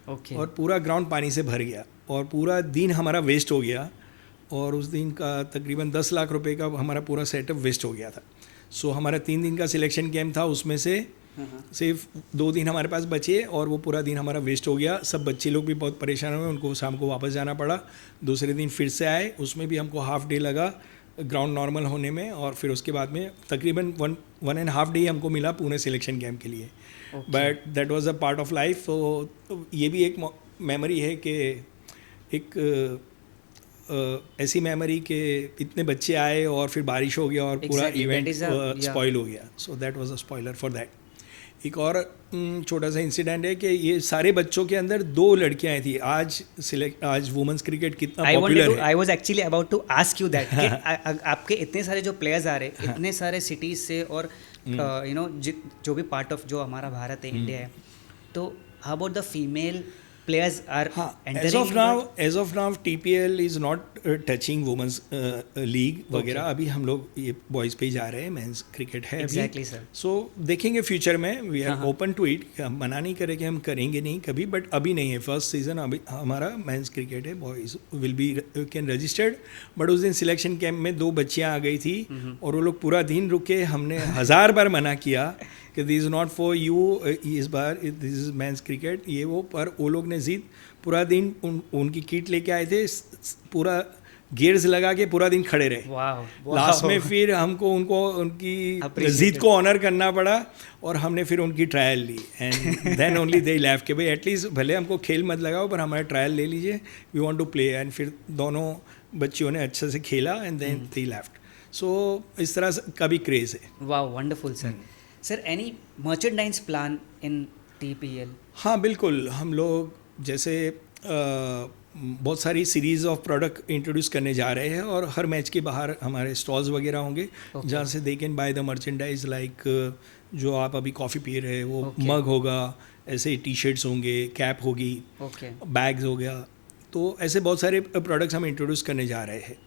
ओके। और पूरा ग्राउंड पानी से भर गया और पूरा दिन हमारा वेस्ट हो गया। और उस दिन का तकरीबन 10 लाख रुपए का हमारा पूरा सेटअप वेस्ट हो गया था। सो हमारा 3 दिन का सिलेक्शन कैंप था, उसमें से सिर्फ 2 दिन हमारे पास बचे और वो पूरा दिन हमारा वेस्ट हो गया। सब बच्चे लोग भी बहुत परेशान हुए, उनको शाम को वापस जाना पड़ा। दूसरे दिन फिर से आए, उसमें भी हमको हाफ डे लगा ग्राउंड नॉर्मल होने में। और फिर उसके बाद में तकरीबन 1.5 डे हमको मिला पूरे सिलेक्शन कैंप के लिए। But that was a part of life. तो ये भी एक मेमोरी है कि एक ऐसी मेमोरी कि इतने बच्चे आए और फिर बारिश हो गया और पूरा इवेंट स्पॉइल हो गया। So that was a spoiler for that. एक और छोटा सा इंसिडेंट है कि ये सारे बच्चों के अंदर 2 लड़कियां थी। आज वुमेन्स क्रिकेट कितना पॉपुलर है। I was actually about to ask you that कि आपके इतने सारे जो प्लेयर्स आ रहे हैं इतने सारे सिटीज से और यू नो जो भी पार्ट ऑफ जो हमारा भारत है, इंडिया है, तो how about the female players are entering as of now TPL is not touching women's league वगैरह। अभी हम लोग ये बॉयज़ पे ही जा रहे हैं, मेंस क्रिकेट है exactly sir। सो देखेंगे फ्यूचर में, we are open to it. हम मना नहीं करें कि हम करेंगे नहीं कभी, बट अभी नहीं है। फर्स्ट सीजन अभी हमारा मेंस क्रिकेट है, boys will be can registered. But उस दिन सिलेक्शन कैंप में 2 बच्चियाँ आ गई थी और वो लोग पूरा दिन रुके। हमने 1000 बार मना किया कि this is not for you, इस बार दिस इज़ मेंस क्रिकेट ये वो। पर वो लोग ने जिद पूरा दिन उनकी किट लेके आए थे, पूरा गियर्स लगा के पूरा दिन खड़े रहे। लास्ट में फिर हमको उनकी जिद को ऑनर करना पड़ा और हमने फिर उनकी ट्रायल ली। And then only they left के भाई एटलीस्ट भले हमको खेल मत लगाओ पर हमारा ट्रायल ले लीजिए, we want to play. And फिर दोनों बच्चियों ने अच्छे से खेला and then they left. So इस तरह का भी क्रेज़ है। वाह, wonderful sir. Sir, any merchandise plan in TPL? हाँ बिल्कुल, हम लोग जैसे बहुत सारी सीरीज़ ऑफ प्रोडक्ट इंट्रोड्यूस करने जा रहे हैं और हर मैच के बाहर हमारे स्टॉल्स वगैरह होंगे जहाँ से they can by the merchandise. Like जो आप अभी कॉफ़ी पी रहे हैं वो मग होगा, ऐसे टी शर्ट्स होंगे, कैप होगी, बैग्स हो गया। तो ऐसे बहुत सारे प्रोडक्ट्स हम इंट्रोड्यूस करने जा रहे हैं।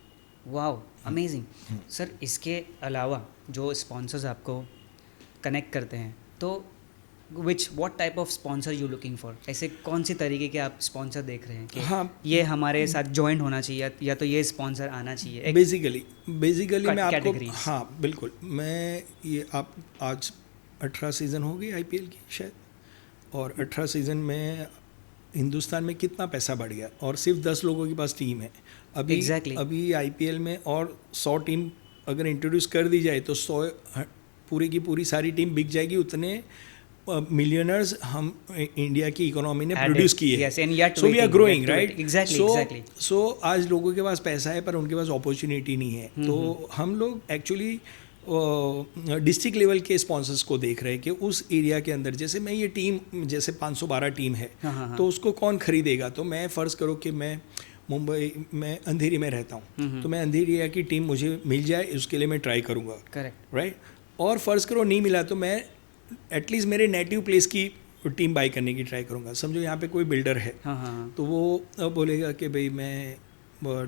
Wow, amazing sir. इसके अलावा जो स्पॉन्सर्स आपको कनेक्ट करते हैं, तो what type of sponsor you looking for? ऐसे कौन सी तरीके के आप स्पॉन्सर देख रहे हैं कि ये हमारे साथ ज्वाइंट होना चाहिए या तो ये स्पॉन्सर आना चाहिए? बेसिकली मैं आपको, हाँ बिल्कुल, मैं ये आप आज 18 सीज़न हो गई IPL की शायद, और 18 सीज़न में हिंदुस्तान में कितना पैसा बढ़ गया और सिर्फ 10 लोगों के पास टीम है अभी IPL में। और 100 टीम अगर इंट्रोड्यूस कर दी जाए तो 100 पूरी की पूरी सारी टीम बिक जाएगी। उतने मिलियनर्स हम इंडिया की इकोनॉमी ने प्रोड्यूस किए। So we are growing, right? So आज लोगों के पास पैसा है पर उनके पास अपॉर्चुनिटी नहीं है। तो हम लोग एक्चुअली डिस्ट्रिक्ट लेवल के स्पॉन्सर्स को देख रहे हैं कि उस एरिया के अंदर, जैसे मैं ये टीम, जैसे 512 टीम है तो उसको कौन खरीदेगा। तो मैं फ़र्ज़ करो कि मैं मुंबई में अंधेरी में रहता हूँ, तो मैं अंधेरी एरिया की टीम मुझे मिल जाए उसके लिए मैं ट्राई करूँगा, करेक्ट। राइट। और फ़र्ज़ करो नहीं मिला तो मैं एटलीस्ट मेरे नेटिव प्लेस की टीम बाई करने की ट्राई करूँगा। समझो यहाँ पे कोई बिल्डर है, हाँ हाँ हाँ। तो वो बोलेगा कि भाई मैं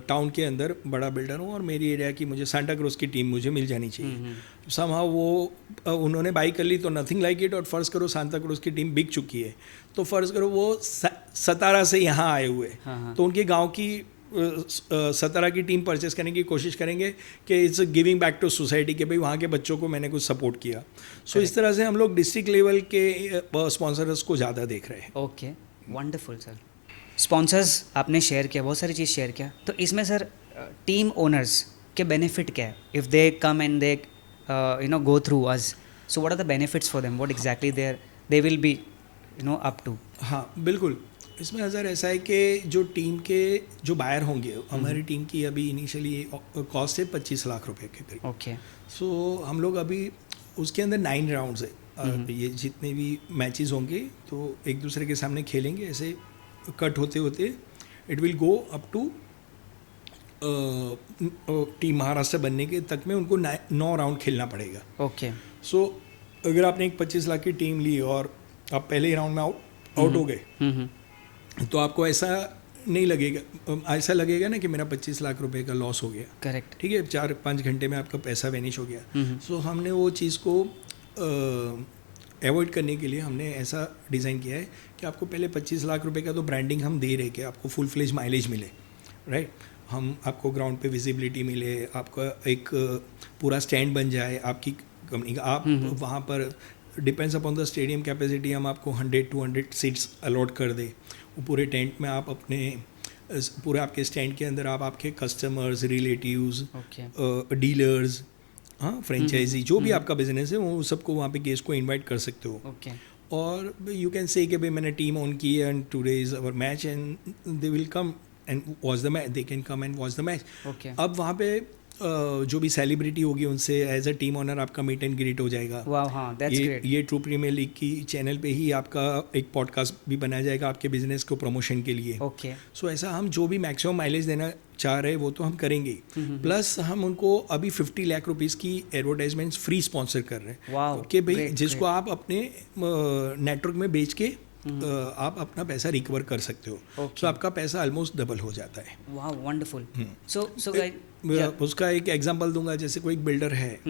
टाउन के अंदर बड़ा बिल्डर हूँ और मेरी एरिया की मुझे सांता क्रूज की टीम मुझे मिल जानी चाहिए। समहाउ वो उन्होंने बाई कर ली तो नथिंग लाइक इट, और फ़र्ज़ करो सांता क्रूज की टीम बिक चुकी है, तो फ़र्ज़ करो वो सतारा से यहाँ आए हुए, हाँ। तो उनके गांव की सतारा की टीम परचेस करने की कोशिश करेंगे कि it's giving back to society, कि भाई वहाँ के बच्चों को मैंने कुछ सपोर्ट किया। सो इस तरह से हम लोग डिस्ट्रिक्ट लेवल के स्पॉन्सर्स को ज़्यादा देख रहे हैं। Okay, wonderful sir. स्पॉन्सर्स आपने शेयर किया, बहुत सारी चीज़ शेयर किया, तो इसमें सर टीम ओनर्स के बेनिफिट क्या है? If they come and they go through us, so what are the benefits for them, what exactly they will be up to? हाँ बिल्कुल, इसमें अज़र ऐसा है कि जो टीम के जो बायर होंगे, हमारी टीम की अभी इनिशियली कॉस्ट है 25 लाख रुपए के करीब। ओके। सो हम लोग अभी उसके अंदर 9 राउंड्स है। ये जितने भी मैचेस होंगे तो एक दूसरे के सामने खेलेंगे, ऐसे कट होते होते it will go up to team Maharashtra बनने के तक में उनको 9 राउंड खेलना पड़ेगा। ओके। सो अगर आपने एक 25 लाख की टीम ली और आप पहले ही राउंड में आउट हो गए, तो आपको ऐसा नहीं लगेगा, ऐसा लगेगा ना कि मेरा 25 लाख रुपए का लॉस हो गया। करेक्ट। ठीक है, 4-5 घंटे में आपका पैसा वेनिश हो गया। सो हमने वो चीज़ को अवॉइड करने के लिए हमने ऐसा डिज़ाइन किया है कि आपको पहले 25 लाख रुपए का तो ब्रांडिंग हम दे रहे कि आपको फुल फ्लेज माइलेज मिले, राइट। हम आपको ग्राउंड पे विजिबिलिटी मिले, आपका एक पूरा स्टैंड बन जाए आपकी कंपनी का। आप वहाँ पर depends upon the stadium capacity, हम आपको 100-200 सीट्स अलॉट कर दे। वो पूरे टेंट में आप अपने पूरे आपके स्टैंड के अंदर आप आपके कस्टमर्स, रिलेटिव्स, डीलर्स, हाँ फ्रेंचाइजी, जो भी आपका बिजनेस है वो सबको वहाँ पे गेस्ट को इनवाइट कर सकते हो। ओके। और यू कैन से कि भाई मैंने टीम ऑन की and today is our match and they will come and watch the match, they can come and watch the match. Okay. अब वहाँ पे जो भी सेलिब्रिटी होगी उनसे एज अ टीम ऑनर आपका मीट एंड ग्रीट हो जाएगा। वाह, हाँ, दैट्स ग्रेट। ये ट्रू प्रीमियर लीग की चैनल पे ही आपका एक पॉडकास्ट भी बनाया जाएगा आपके बिजनेस को प्रमोशन के लिए। ओके। सो ऐसा हम जो भी मैक्सिमम माइलेज देना चाह रहे हैं वो तो हम करेंगे, प्लस हम उनको अभी 50 लाख रुपीज़ की एडवर्टाइजमेंट्स फ्री स्पॉन्सर कर रहे हैं। वाह, कि भाई great, जिसको आप अपने नेटवर्क में बेच के आप अपना पैसा रिकवर कर सकते हो। Okay. सो आपका पैसा ऑलमोस्ट डबल हो जाता है। वाह, वंडरफुल। सो उसका एक एग्जांपल दूंगा, जैसे कोई एक बिल्डर है,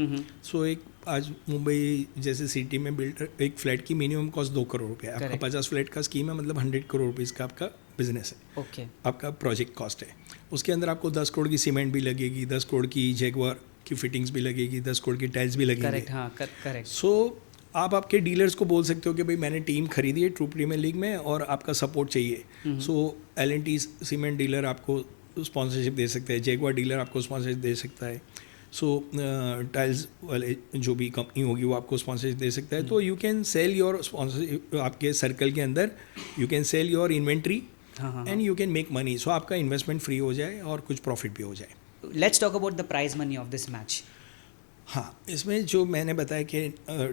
सो एक आज मुंबई जैसे सिटी में बिल्डर एक फ्लैट की मिनिमम कॉस्ट 2 करोड़ रुपये है। आपका Correct. 50 फ्लैट का स्कीम है, मतलब 100 करोड़ रुपीज़ का आपका बिजनेस है। ओके। आपका प्रोजेक्ट कॉस्ट है, उसके अंदर आपको 10 करोड़ की सीमेंट भी लगेगी, 10 करोड़ की जैगवार की फिटिंग्स भी लगेगी, 10 करोड़ की टाइल्स भी लगेंगे। करेक्ट, हाँ, करेक्ट। सो आप आपके डीलर्स को बोल सकते हो कि भाई मैंने टीम खरीदी है ट्रू प्रीमियर लीग में और आपका सपोर्ट चाहिए। सो L&T सीमेंट डीलर आपको स्पॉन्सरशिप दे सकता है, जैगवार डीलर आपको स्पॉन्सरशिप दे सकता है, सो टाइल्स वाले जो भी कंपनी होगी वो आपको स्पॉन्सरशिप दे सकता है। तो you can sell your sponsorship आपके सर्कल के अंदर, you can sell your inventory and you can make money. So आपका इन्वेस्टमेंट फ्री हो जाए और कुछ प्रॉफिट भी हो जाए। Let's talk about the prize money of this match. हाँ, इसमें जो मैंने बताया कि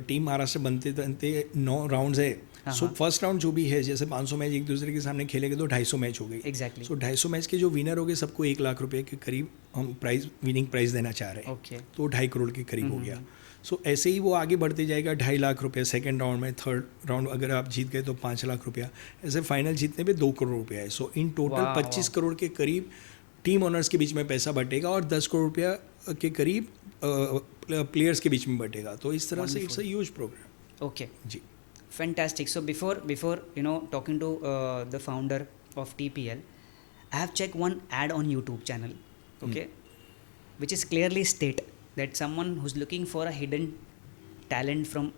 टीम महाराष्ट्र बनते बनते 9 राउंड्स है। सो फर्स्ट राउंड जो भी है, जैसे 500 मैच एक दूसरे के सामने खेलेंगे तो 250 मैच हो गई। एग्जैक्टली। सो 250 मैच के जो विनर हो गए सबको 1 लाख रुपए के करीब हम विनिंग प्राइज देना चाह रहे हैं। ओके। तो 2.5 करोड़ के करीब हो गया। सो ऐसे ही वो आगे बढ़ते जाएगा। 2.5 लाख रुपये सेकेंड राउंड में, थर्ड राउंड अगर आप जीत गए तो 5 लाख रुपया, ऐसे फाइनल जीतने पे 2 करोड़ रुपया है। सो इन टोटल 25 करोड़ के करीब टीम ओनर्स के बीच में पैसा बटेगा और 10 करोड़ रुपया के करीब प्लेयर्स के बीच में बटेगा। तो इस तरह से it's a huge program. Okay जी, fantastic. So before talking to the founder of TPL, I have checked one ad on YouTube channel, okay, which is clearly state that someone who's looking for a hidden talent from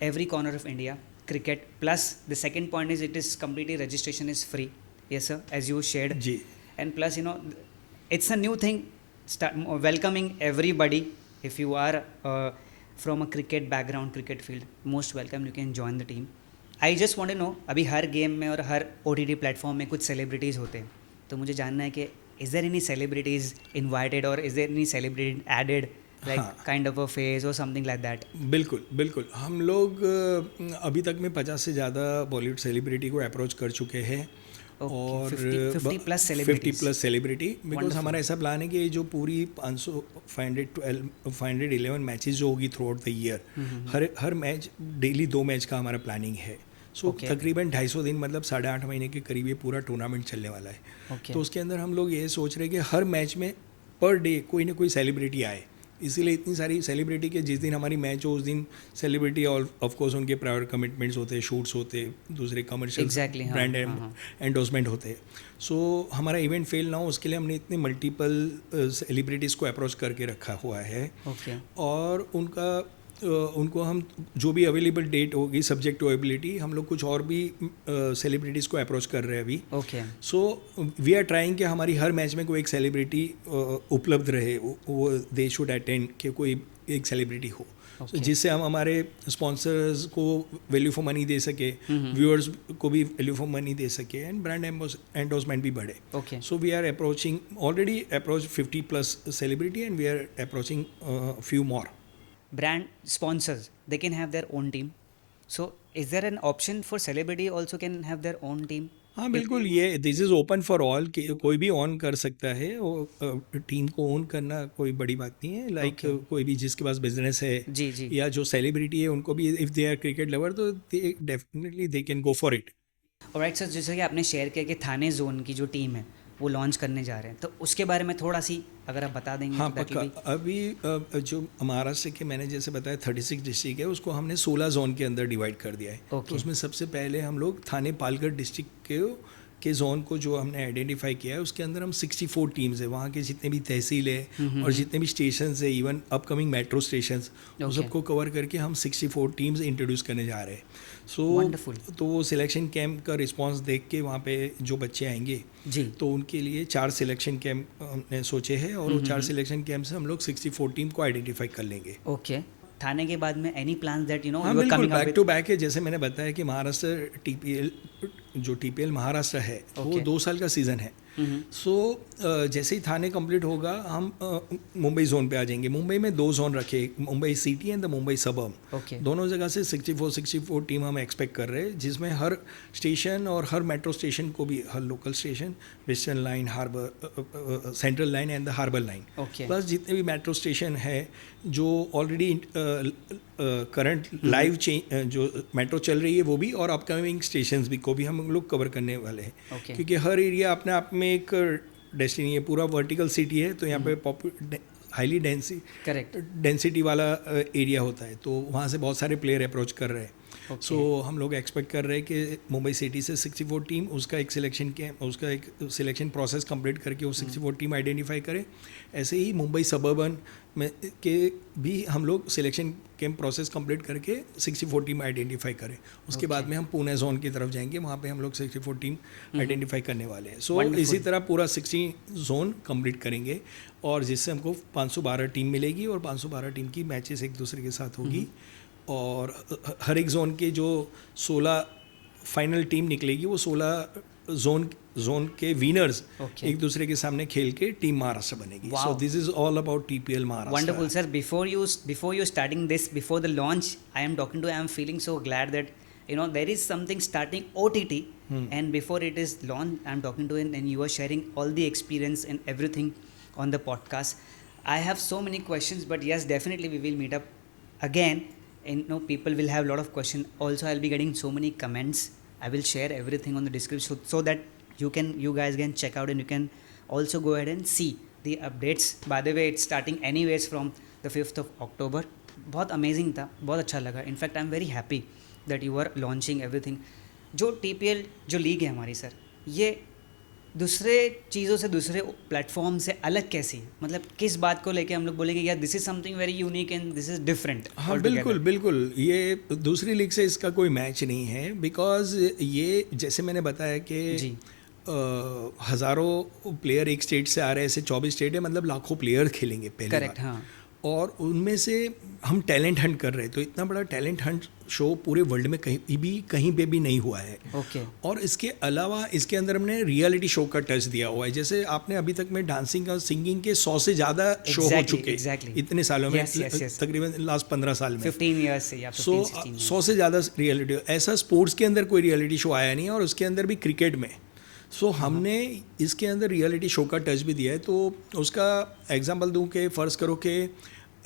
every corner of India, cricket, plus the second point is it is completely registration is free. Yes sir, as you shared. जी, And plus it's a new thing, welcoming everybody. If you are from a cricket background, cricket field, most welcome, you can join the team. I just want to know, अभी हर गेम में और हर OTT प्लेटफॉर्म में कुछ सेलिब्रिटीज़ होते हैं, तो मुझे जानना है कि is there any celebrities invited or is there any celebrity added, like kind of a phase or something like that? बिल्कुल बिल्कुल। हम लोग अभी तक में 50 से ज़्यादा बॉलीवुड सेलिब्रिटी को अप्रोच कर चुके हैं और 50 plus 50 celebrities. Plus celebrity, because Wonderful. हमारा ऐसा प्लान है कि ये जो पूरी 500 511 मैचेस जो होगी through out the year, her match daily 2 match का हमारा प्लानिंग है। सो Okay. तकरीबन 250 दिन, मतलब 8.5 महीने के करीब ये पूरा टूर्नामेंट चलने वाला है। ओके तो उसके अंदर हम लोग ये सोच रहे हैं कि हर मैच में पर डे कोई ना कोई सेलिब्रिटी आए, इसीलिए इतनी सारी सेलिब्रिटी के जिस दिन हमारी मैच हो उस दिन सेलिब्रिटी, और ऑफ कोर्स उनके प्राइवेट कमिटमेंट्स होते, शूट्स होते, दूसरे कमर्शियल Exactly, हाँ, ब्रांड हाँ। एंडोर्समेंट होते। सो हमारा इवेंट फेल ना हो उसके लिए हमने इतने मल्टीपल सेलिब्रिटीज़ को अप्रोच करके रखा हुआ है, ओके और उनको हम जो भी अवेलेबल डेट होगी सब्जेक्ट टू अवेलेबिलिटी, हम लोग कुछ और भी सेलिब्रिटीज़ को अप्रोच कर रहे हैं अभी। Okay so we are trying कि हमारी हर मैच में कोई एक सेलिब्रिटी उपलब्ध रहे, वो दे शुड अटेंड, कि कोई एक सेलिब्रिटी हो। Okay. जिससे हम हमारे स्पॉन्सर्स को वैल्यू फॉर मनी दे सके, व्यूअर्स को भी वैल्यू फॉर मनी दे सके, एंड ब्रांड एंडोर्समेंट भी बढ़े। Okay so we are approaching, already approach 50 plus celebrity, and we are approaching few more. brand sponsors, they can have their own team, so is there an option for celebrity also can have their own team? हाँ बिल्कुल, ये this is open for all, कि कोई भी ऑन कर सकता है। वो टीम को ऑन करना कोई बड़ी बात नहीं है। लाइक कोई भी जिसके पास बिजनेस है जी जी या जो सेलिब्रिटी है, उनको भी if they are cricket lover, तो they definitely they can go for it. Alright sir, जैसे कि आपने शेयर किया कि थाने जोन की जो टीम है वो लॉन्च करने जा रहे हैं, तो उसके बारे में थोड़ा सी अगर आप बता देंगे हाँ तो that will be- पक्का। अभी जो महाराष्ट्र के, मैंने जैसे बताया 36 डिस्ट्रिक्ट है, उसको हमने 16 जोन के अंदर डिवाइड कर दिया है। Okay. तो उसमें सबसे पहले हम लोग थाने पालघर डिस्ट्रिक्ट के जोन को जो हमने आइडेंटिफाई किया है, उसके अंदर हम 64 टीम्स है, वहाँ के जितने भी तहसील है और जितने भी स्टेशन है, इवन अपकमिंग मेट्रो स्टेशन, वो Okay. सबको कवर करके हम 64 टीम्स इंट्रोड्यूस करने जा रहे हैं। सो Wonderful. तो वो सिलेक्शन कैंप का रिस्पांस देख के वहाँ पे जो बच्चे आएंगे, जी तो उनके लिए 4 सिलेक्शन कैंप हमने सोचे हैं, और वो 4 सिलेक्शन कैंप से हम लोग 64 टीम को आइडेंटिफाई कर लेंगे। ओके थाने के बाद में any plan that you know हाँ यू आर बिल्कुल, कमिंग बैक टू बैक है। जैसे मैंने बताया कि महाराष्ट्र टीपीएल, जो टीपीएल महाराष्ट्र है, वो Okay. 2 साल का सीज़न है। सो जैसे ही थाने कंप्लीट होगा, हम मुंबई जोन पे आ जाएंगे। मुंबई में 2 जोन रखे, Mumbai city and the Mumbai suburb. Okay दोनों जगह से 64 टीम हम एक्सपेक्ट कर रहे हैं, जिसमें हर स्टेशन और हर मेट्रो स्टेशन को भी, हर local station, western line, harbour, central line and the harbour line, okay plus जितने भी मेट्रो स्टेशन है जो ऑलरेडी करंट लाइव जो मेट्रो चल रही है वो भी, और अपकमिंग स्टेशंस भी को भी हम लोग कवर करने वाले हैं। ओके क्योंकि हर एरिया अपने आप में एक डेस्टिनी है, पूरा वर्टिकल सिटी है, तो यहाँ पे हाईली करेक्ट डेंसिटी वाला एरिया होता है, तो वहाँ से बहुत सारे प्लेयर अप्रोच कर रहे हैं। Okay. सो हम लोग एक्सपेक्ट कर रहे हैं कि मुंबई सिटी से 64 टीम, उसका एक सिलेक्शन प्रोसेस कंप्लीट करके वो 64 टीम आइडेंटिफाई करें। ऐसे ही मुंबई सबर्बन में के भी हम लोग सिलेक्शन कैंप प्रोसेस कंप्लीट करके 64 टीम आइडेंटिफाई करें। उसके बाद में हम पुणे जोन की तरफ जाएंगे, वहाँ पे हम लोग 64 टीम आइडेंटिफाई करने वाले हैं। सो इसी तरह पूरा 60 जोन कंप्लीट करेंगे, और जिससे हमको 512 टीम मिलेगी, और 512 टीम की मैचेस एक दूसरे के साथ होगी, और हर एक जोन के जो 16 फाइनल टीम निकलेगी, वो 16 जोन के विनर्स Okay. एक दूसरे के सामने खेल के टीम महाराष्ट्र बनेगी। Wow. So this is all about TPL Maharashtra. Wonderful, sir. Before you starting this, before the launch, I am talking to. I am feeling so glad that there is something starting OTT, and before it is launched, I am talking to, and you are sharing all the experience and everything on the podcast. I have so many questions, but yes, definitely we will meet up again. And people will have a lot of questions. Also, I'll be getting so many comments. I will share everything on the description so that you guys can check out, and you can also go ahead and see the updates. By the way, it's starting anyways from the 5th of October. बहुत amazing था, बहुत अच्छा लगा. In fact, I'm very happy that you are launching everything. जो TPL जो लीग है हमारी सर, ये दूसरे चीज़ों से, दूसरे प्लेटफॉर्म से अलग कैसी है? मतलब किस बात को लेके हम लोग बोलेंगे यार this is something very unique and this is different? हाँ बिल्कुल बिल्कुल, ये दूसरी लीग से इसका कोई मैच नहीं है, बिकॉज ये जैसे मैंने बताया कि जी हज़ारों प्लेयर एक स्टेट से आ रहे हैं, ऐसे 24 स्टेट है, मतलब लाखों प्लेयर खेलेंगे पहले। करेक्ट, हाँ। और उनमें से हम टैलेंट हंट कर रहे हैं, तो इतना बड़ा टैलेंट हंट शो पूरे वर्ल्ड में कहीं पे भी नहीं हुआ है। ओके और इसके अलावा इसके अंदर हमने रियलिटी शो का टच दिया हुआ है। जैसे आपने अभी तक में डांसिंग और सिंगिंग के 100 से ज़्यादा शो हो चुके exactly. इतने सालों में, Yes. तकरीबन लास्ट 15 साल में 15 ईयर्स से या 15 16 years. 100 से ज़्यादा रियलिटी। ऐसा स्पोर्ट्स के अंदर कोई रियलिटी शो आया नहीं है, और उसके अंदर भी क्रिकेट में सो हमने इसके अंदर रियलिटी शो का टच भी दिया है। तो उसका एग्जांपल दूं कि फ़र्ज़ करो कि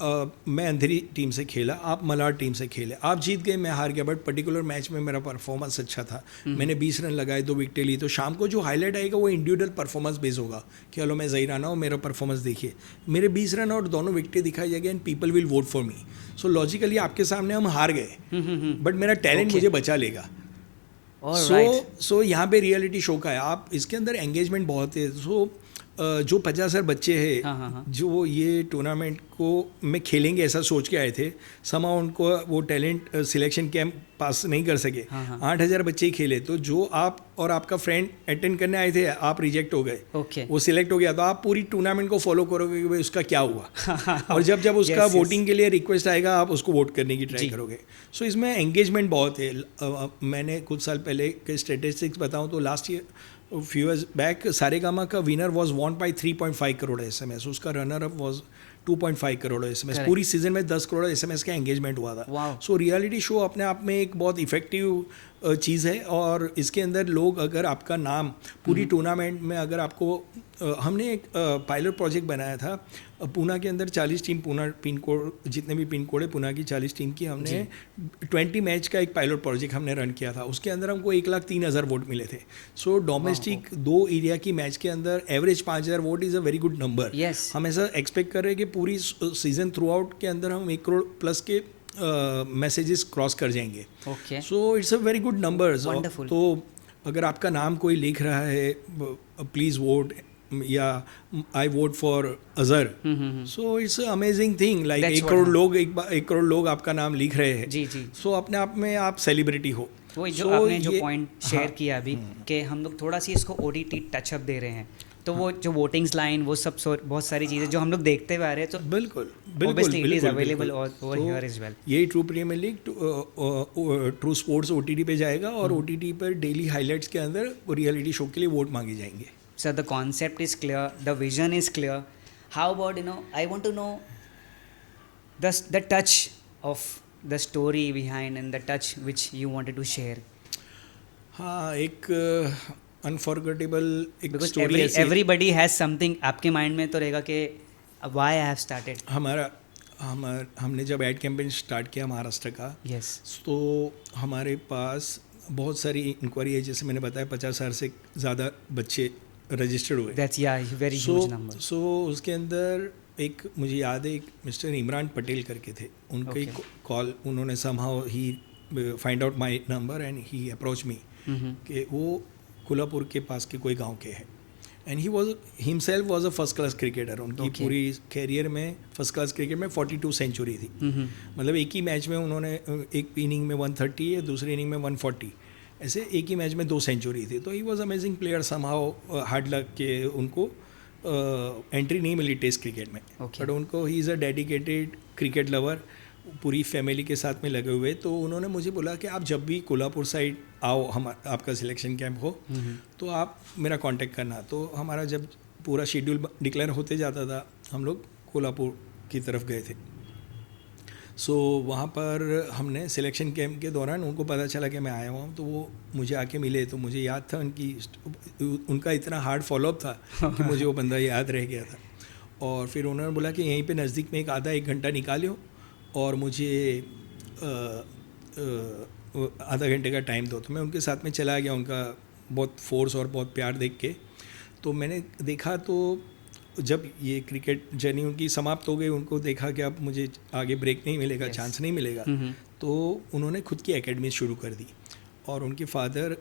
मैं अंधेरी टीम से खेला, आप मलाड टीम से खेले, आप जीत गए, मैं हार गया, बट पर्टिकुलर मैच में मेरा परफॉर्मेंस अच्छा था, मैंने 20 रन लगाए, 2 विकेटें ली, तो शाम को जो हाईलाइट आएगा वो इंडिविजुअल परफॉर्मेंस बेस होगा कि हेलो मैं ज़हीर राना हूँ, मेरा परफॉर्मेंस देखिए, मेरे 20 रन और दोनों विकेटें दिखाई जाएगी and people will vote for me. So logically आपके सामने हम हार गए, बट मेरा टैलेंट मुझे बचा लेगा। सो यहाँ पे रियलिटी शो का है, आप इसके अंदर एंगेजमेंट बहुत है। सो जो 50,000 बच्चे हैं जो ये टूर्नामेंट को में खेलेंगे ऐसा सोच के आए थे, समा उनको वो टैलेंट सिलेक्शन कैंप पास नहीं कर सके, 8,000 बच्चे ही खेले, तो जो आप और आपका फ्रेंड अटेंड करने आए थे आप रिजेक्ट हो गए, वो सिलेक्ट हो गया, तो आप पूरी टूर्नामेंट को फॉलो करोगे कि भाई उसका क्या हुआ और जब उसका वोटिंग के लिए रिक्वेस्ट आएगा आप उसको वोट करने की ट्राई करोगे। सो इसमें एंगेजमेंट बहुत है। मैंने कुछ साल पहले के स्टेटिस्टिक्स बताऊँ तो last year few years back Saregama का winner was won by 3.5 crore SMS, उसका runner up was 2.5 crore SMS। पूरी सीजन में 10 करोड़ SMS का एंगेजमेंट हुआ था। सो रियलिटी शो अपने आप में एक बहुत इफेक्टिव चीज़ है, और इसके अंदर लोग अगर आपका नाम पूरी टूर्नामेंट में अगर आपको हमने एक पायलट प्रोजेक्ट बनाया था पूना के अंदर, 40 टीम, पूना पिन कोड जितने भी पिन कोड है पूना की 40 टीम की, हमने 20 मैच का एक पायलट प्रोजेक्ट हमने रन किया था। उसके अंदर हमको 1,03,000 वोट मिले थे। सो डोमेस्टिक 2 एरिया की मैच के अंदर average 5,000 vote is a very good number. हम ऐसा एक्सपेक्ट कर रहे हैं कि पूरी सीजन थ्रू आउट के अंदर हम 1 करोड़ प्लस के मैसेजेस क्रॉस कर जाएंगे। So it's a very good number. तो अगर आपका नाम कोई लिख रहा है प्लीज़ वोट या I vote for Azhar, so it's amazing thing, like 1 crore लोग आपका नाम लिख रहे हैं। सो अपने आप में आप सेलिब्रिटी हो। वो जो आपने जो पॉइंट शेयर किया अभी कि हम लोग थोड़ा सी इसको OTT टचअप दे रहे हैं, तो वो जो वोटिंग्स लाइन वो सब बहुत सारी चीज़ें जो हम लोग देखते हुए आ रहे हैं, तो बिल्कुल it is available over here as well. यही true premier league true sports OTT पे जाएगा, और OTT पर डेली हाइलाइट्स के अंदर रियलिटी शो के लिए वोट मांगे जाएंगे। So the concept is clear, the vision is clear. How about, I want to know the touch of the story behind and the touch which you wanted to share. हाँ, एक अनफॉरगेटेबल एक स्टोरी है। Everybody has something आपके माइंड में तो रहेगा कि why I have started. हमने जब एड कैंपेन स्टार्ट किया महाराष्ट्र का, तो हमारे पास बहुत सारी इंक्वायरी है, जैसे मैंने बताया 50,000 से ज़्यादा बच्चे रजिस्टर्ड हुए। That's very huge number. सो उसके अंदर एक मुझे याद है, एक मिस्टर इमरान पटेल करके थे, उनका कॉल, उन्होंने somehow he find out my number and he approached me कि वो कोल्हापुर के पास के कोई गांव के हैं, and he was himself was a first class cricketer. उनकी पूरी कैरियर में फर्स्ट क्लास क्रिकेट में 42 सेंचुरी थी। मतलब एक ही मैच में उन्होंने एक इनिंग में 130 है, दूसरी इनिंग में 140, ऐसे एक ही मैच में 2 सेंचुरी थी। तो he was amazing player. Somehow hard luck के उनको एंट्री नहीं मिली टेस्ट क्रिकेट में, बट उनको he is a dedicated cricket lover, पूरी फैमिली के साथ में लगे हुए। तो उन्होंने मुझे बोला कि आप जब भी कोल्हापुर साइड आओ, हम आपका सिलेक्शन कैंप हो तो आप मेरा कांटेक्ट करना। तो हमारा जब पूरा शेड्यूल डिक्लेयर होते जाता था, हम लोग कोल्हापुर की तरफ गए थे। सो वहाँ पर हमने सिलेक्शन कैंप के दौरान उनको पता चला कि मैं आया हुआ हूँ, तो वो मुझे आके मिले। तो मुझे याद था उनका इतना हार्ड फॉलोअप था कि मुझे वो बंदा याद रह गया था। और फिर उन्होंने बोला कि यहीं पे नज़दीक में एक आधा 1 घंटा निकालो और मुझे आधा घंटे का टाइम दो। तो मैं उनके साथ में चला गया, उनका बहुत फोर्स और बहुत प्यार देख के। तो मैंने देखा, तो जब ये क्रिकेट जर्नी उनकी समाप्त हो गई, उनको देखा कि अब मुझे आगे ब्रेक नहीं मिलेगा, चांस नहीं मिलेगा, तो उन्होंने खुद की एकेडमी शुरू कर दी। और उनके फादर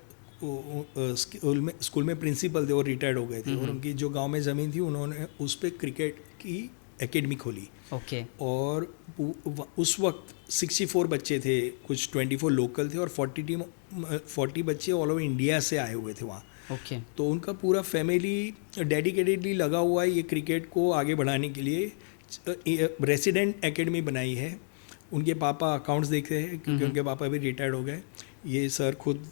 स्कूल में प्रिंसिपल थे और रिटायर्ड हो गए थे, और उनकी जो गांव में ज़मीन थी उन्होंने उस पर क्रिकेट की एकेडमी खोली। और उस वक्त 64 बच्चे थे, कुछ 24 लोकल थे और 40 बच्चे ऑल ओवर इंडिया से आए हुए थे वहाँ। तो उनका पूरा फैमिली डेडिकेटेडली लगा हुआ है ये क्रिकेट को आगे बढ़ाने के लिए। रेसिडेंट एकेडमी बनाई है। उनके पापा अकाउंट्स देखते हैं क्योंकि उनके पापा भी रिटायर्ड हो गए। ये सर खुद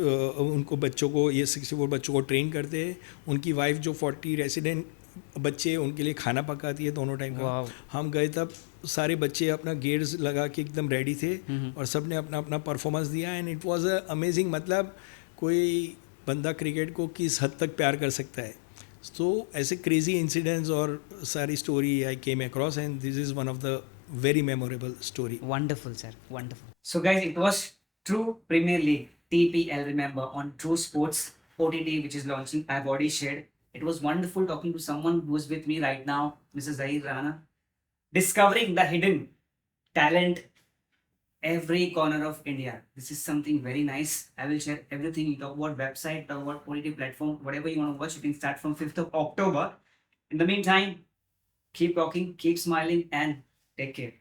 उनको बच्चों को, ये 64 बच्चों को ट्रेन करते हैं। उनकी वाइफ जो 40 रेसिडेंट बच्चे उनके लिए खाना पकाती है दोनों टाइम का। हम गए तब सारे बच्चे अपना गेयर्स लगा के एकदम रेडी थे और सब ने अपना अपना परफॉर्मेंस दिया, and it was a amazing. मतलब कोई बंदा क्रिकेट को किस हद तक प्यार कर सकता है. तो ऐसे क्रेजी इंसिडेंट्स और सारी story I came across and this is one of the very memorable story. Wonderful, sir. Wonderful. So, guys, it was True Premier League TPL. Remember on True Sports OTT, which is launching. I've already shared. It was wonderful talking to someone who is with me right now, Mrs. Zahir Rana, discovering the hidden talent every corner of India. This is something very nice. I will share everything. You talk about website, talk about OTT platform, whatever you want to watch. You can start from 5th of October. In the meantime, keep rocking, keep smiling, and take care.